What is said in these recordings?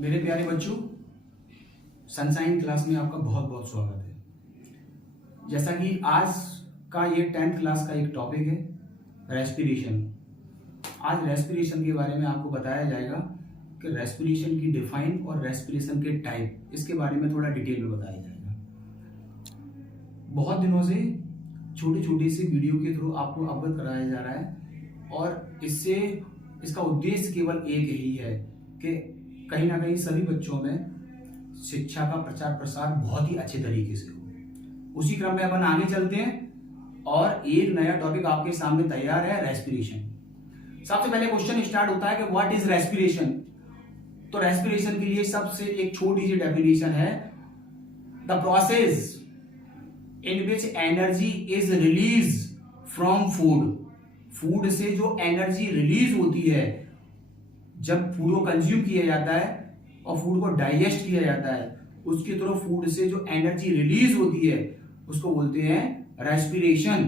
मेरे प्यारे बच्चों, सनशाइन क्लास में आपका बहुत बहुत स्वागत है। जैसा कि आज का ये 10th क्लास का एक टॉपिक है रेस्पिरेशन। आज रेस्पिरेशन के बारे में आपको बताया जाएगा कि रेस्पिरेशन की डिफाइन और रेस्पिरेशन के टाइप, इसके बारे में थोड़ा डिटेल में बताया जाएगा। बहुत दिनों से छोटी छोटी सी वीडियो के थ्रू आपको अवगत कराया जा रहा है और इसका उद्देश्य केवल एक ही है कि कहीं ना कहीं सभी बच्चों में शिक्षा का प्रचार प्रसार बहुत ही अच्छे तरीके से हो। उसी क्रम में अपन आगे चलते हैं और एक नया टॉपिक आपके सामने तैयार है, रेस्पिरेशन। सबसे पहले क्वेश्चन स्टार्ट होता है कि व्हाट इज रेस्पिरेशन। तो रेस्पिरेशन के लिए सबसे एक छोटी सी डेफिनेशन है, the process in which energy is release from food. Food से जो एनर्जी रिलीज होती है, जब फूड को कंज्यूम किया जाता है और फूड को डाइजेस्ट किया जाता है, उसके थ्रू फूड से जो एनर्जी रिलीज होती है उसको बोलते हैं रेस्पिरेशन।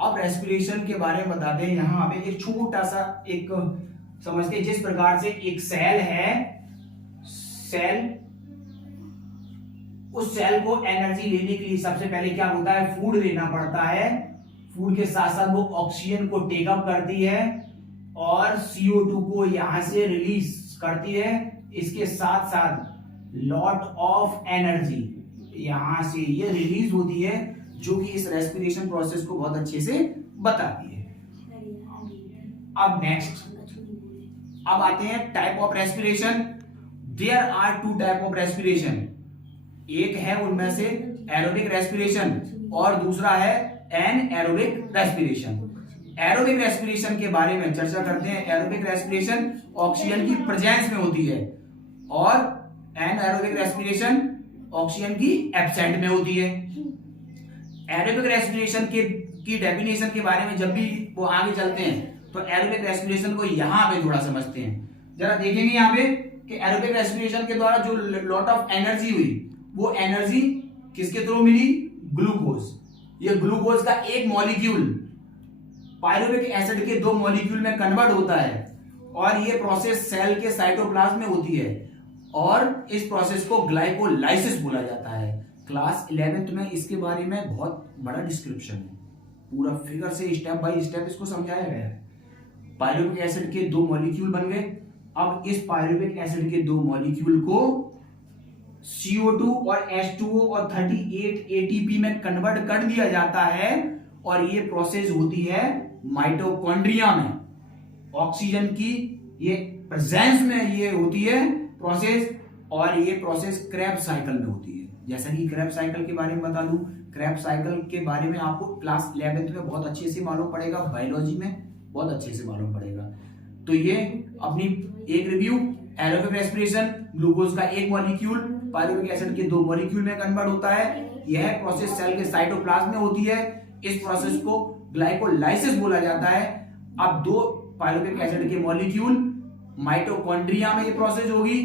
अब रेस्पिरेशन के बारे में बताते हैं। यहां पे एक छोटा सा एक समझते हैं, जिस प्रकार से एक सेल है, सेल, उस सेल को एनर्जी लेने के लिए सबसे पहले क्या होता है, फूड लेना पड़ता है। फूड के साथ साथ वो ऑक्सीजन को टेकअप करती है और CO2 को यहां से रिलीज करती है। इसके साथ साथ लॉट ऑफ एनर्जी यहां से ये रिलीज होती है, जो कि इस रेस्पिरेशन प्रोसेस को बहुत अच्छे से बताती है। अब नेक्स्ट, अब आते हैं type of respiration. There are two type of respiration. एक है उनमें से एरोबिक रेस्पिरेशन और दूसरा है एनएरोबिक रेस्पिरेशन। एरोबिक रेस्पिरेशन के बारे में चर्चा करते हैं। एरोबिक रेस्पिरेशन ऑक्सीजन की प्रेजेंस में होती है और एनएरोबिक रेस्पिरेशन ऑक्सीजन की एब्सेंट में होती है। एरोबिक रेस्पिरेशन की डेफिनेशन के बारे में जब भी वो आगे चलते हैं तो एरोबिक रेस्पिरेशन को यहां पे थोड़ा समझते हैं। जरा देखेंगे यहां पे कि एरोबिक रेस्पिरेशन के द्वारा जो लॉट ऑफ एनर्जी हुई, वो एनर्जी किसके थ्रू मिली, ग्लूकोज। ये ग्लूकोज का एक मॉलिक्यूल पायरुविक एसिड के 2 मॉलिक्यूल में कन्वर्ट होता है और ये प्रोसेस सेल के साइटोप्लाज्म में होती है और इस प्रोसेस को ग्लाइकोलाइसिस बोला जाता है। क्लास 11th में इसके बारे में बहुत बड़ा डिस्क्रिप्शन है, पूरा फिगर से स्टेप बाय स्टेप इसको समझाया गया है। पायरुविक एसिड के 2 मॉलिक्यूल बन गए। अब इस पायरुविक एसिड के 2 मॉलिक्यूल को CO2 और H2O और 38 ATP में कन्वर्ट कर दिया जाता है और ये प्रोसेस होती है माइटोकॉन्ड्रिया में। ऑक्सीजन की ये प्रेजेंस में ये होती है प्रोसेस और ये प्रोसेस क्रेब्स साइकिल में होती है। जैसा कि क्रेब्स साइकिल के बारे में बता दूं, क्रेब्स साइकिल के बारे में आपको क्लास 11th में बहुत अच्छे से मालूम पड़ेगा, बायोलॉजी में बहुत अच्छे से मालूम पड़ेगा। तो ये अपनी एक रिव्यू, एरोबिक रेस्पिरेशन, ग्लूकोज का एक मॉलिक्यूल पायरुविक एसिड के 2 मॉलिक्यूल में कन्वर्ट होता है। यह प्रोसेस सेल के साइटोप्लाज्म में होती है। इस प्रोसेस को ग्लाइकोलाइसिस बोला जाता है। अब 2 पायरुविक एसिड के मॉलिक्यूल माइटोकॉन्ड्रिया में ये प्रोसेस होगी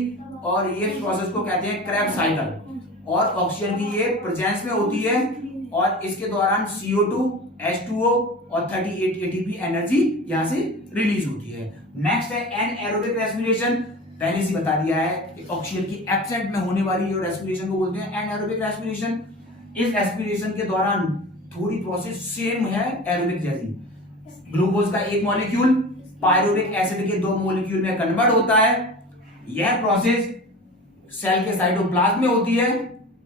और ये प्रोसेस को कहते हैं क्रेब्स साइकिल और ऑक्सीजन की ये प्रेजेंस में होती है और इसके दौरान CO2, H2O और 38 ATP एनर्जी यहां से रिलीज होती है। नेक्स्ट है एनएरोबिक रेस्पिरेशन। पहले से बता दिया है कि ऑक्सीजन की एब्सेंट में होने वाली जो रेस्पिरेशन को बोलते हैं एनएरोबिक रेस्पिरेशन। इस रेस्पिरेशन के दौरान थोड़ी प्रोसेस सेम है एरोबिक जैसी। ग्लूकोज का एक मॉलिक्यूल पायरुविक एसिड के 2 मॉलिक्यूल में कन्वर्ट होता है। यह प्रोसेस सेल के साइटोप्लाज्म में होती है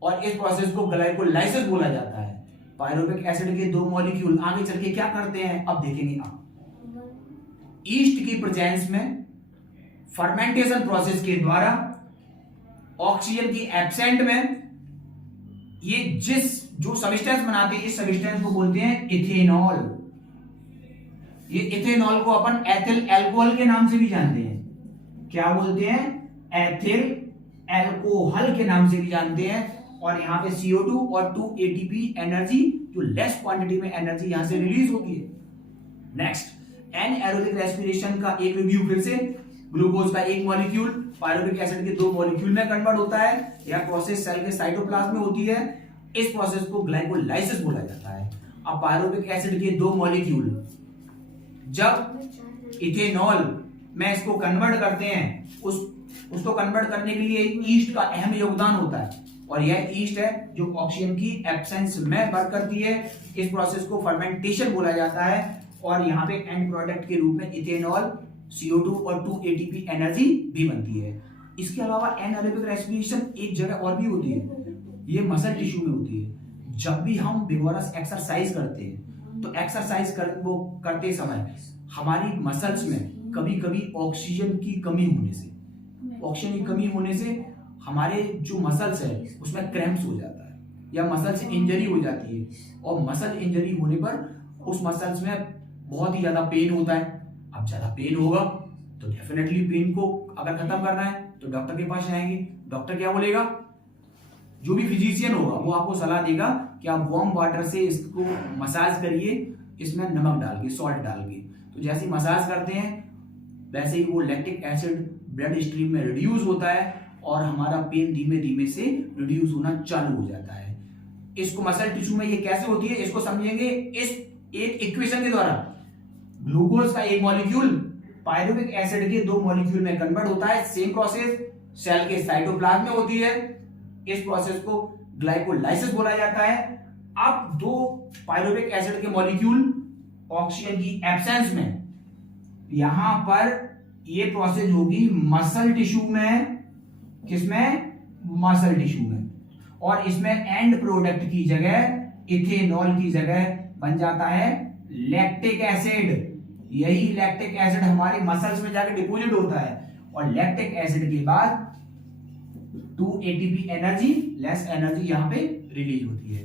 और इस प्रोसेस को ग्लाइकोलाइसिस बोला जाता है। पायरुविक एसिड के 2 मॉलिक्यूल आगे चल के क्या करते हैं, अब देखेंगे आप। ईस्ट की प्रेजेंस में फर्मेंटेशन प्रोसेस के द्वारा ऑक्सीजन की एब्सेंट में ये जो सब्सटेंस बनाते हैं, इस सब्सटेंस को बोलते हैं इथेनॉल। ये इथेनॉल को अपन एथिल अल्कोहल के नाम से भी जानते हैं। क्या बोलते हैं, एथिल अल्कोहल के नाम से भी जानते हैं। और यहाँ पे CO2 और 2 ATP एनर्जी, जो लेस क्वांटिटी में एनर्जी यहां से रिलीज होती है। नेक्स्ट, एनएरोबिक रेस्पिरेशन का एक रिव्यू फिर से। ग्लूकोज का एक मॉलिक्यूल पायरुविक एसिड के 2 मॉलिक्यूल में कन्वर्ट होता है। यह प्रोसेस सेल के साइटोप्लाज्म में होती है। इस प्रोसेस को ग्लाइकोलाइसिस बोला जाता है। अब पायरुविक एसिड के 2 मॉलिक्यूल जब इथेनॉल में इसको कन्वर्ट करते हैं, उस उसको कन्वर्ट करने के लिए ईस्ट का अहम योगदान होता है, और यह ईस्ट है जो ऑक्सीजन की एब्सेंस में वर्क करती है। इस प्रोसेस को फर्मेंटेशन बोला जाता है, और यहाँ पे एंड प्रोडक्ट के रूप में इथेनॉल, CO2 और 2 ATP एनर्जी भी बनती है। इसके अलावा एनारोबिक रेस्पिरेशन एक जगह और भी होती है, ये मसल टिश्यू में होती है। जब भी हम विगोरस एक्सरसाइज करते हैं तो एक्सरसाइज करते समय हमारी मसल्स में कभी कभी ऑक्सीजन की कमी होने से हमारे जो मसल्स है उसमें क्रैम्प्स हो जाता है या मसल से इंजरी हो जाती है, और मसल इंजरी होने पर उस मसल्स में बहुत ही ज्यादा पेन होता है। अब ज्यादा पेन होगा तो डेफिनेटली पेन को अगर खत्म करना है तो डॉक्टर के पास जाएंगे। डॉक्टर क्या बोलेगा, जो भी फिजिशियन होगा वो आपको सलाह देगा कि आप वार्म वाटर से इसको मसाज करिए, इसमें नमक डाल के, सॉल्ट डाल के। तो जैसे ही मसाज करते हैं वैसे ही वो लैक्टिक एसिड ब्लड स्ट्रीम में रिड्यूस होता है और हमारा पेन धीमे धीमे से रिड्यूस होना चालू हो जाता है। इसको मसल टिश्यू में ये कैसे होती है इसको समझेंगे इस एक इक्वेशन के द्वारा। ग्लूकोज का एक मॉलिक्यूल पायरुविक एसिड के 2 मॉलिक्यूल में कन्वर्ट होता है। सेम प्रोसेस सेल के साइटोप्लाज्म में होती है। इस प्रोसेस को ग्लाइकोलाइसिस बोला जाता है। अब 2 पायरुविक एसिड के मॉलिक्यूल ऑक्सीजन की एब्सेंस में यहां पर ये प्रोसेस होगी मसल टिश्यू में, किसमें, मसल टिश्यू में, और इसमें एंड प्रोडक्ट की जगह इथेनॉल की जगह बन जाता है लैक्टिक एसिड। यही लैक्टिक एसिड हमारे मसल्स में जाकर डिपोजिट होता है, और लैक्टिक एसिड के बाद 2 ATP एनर्जी, लेस एनर्जी यहां पे रिलीज होती है।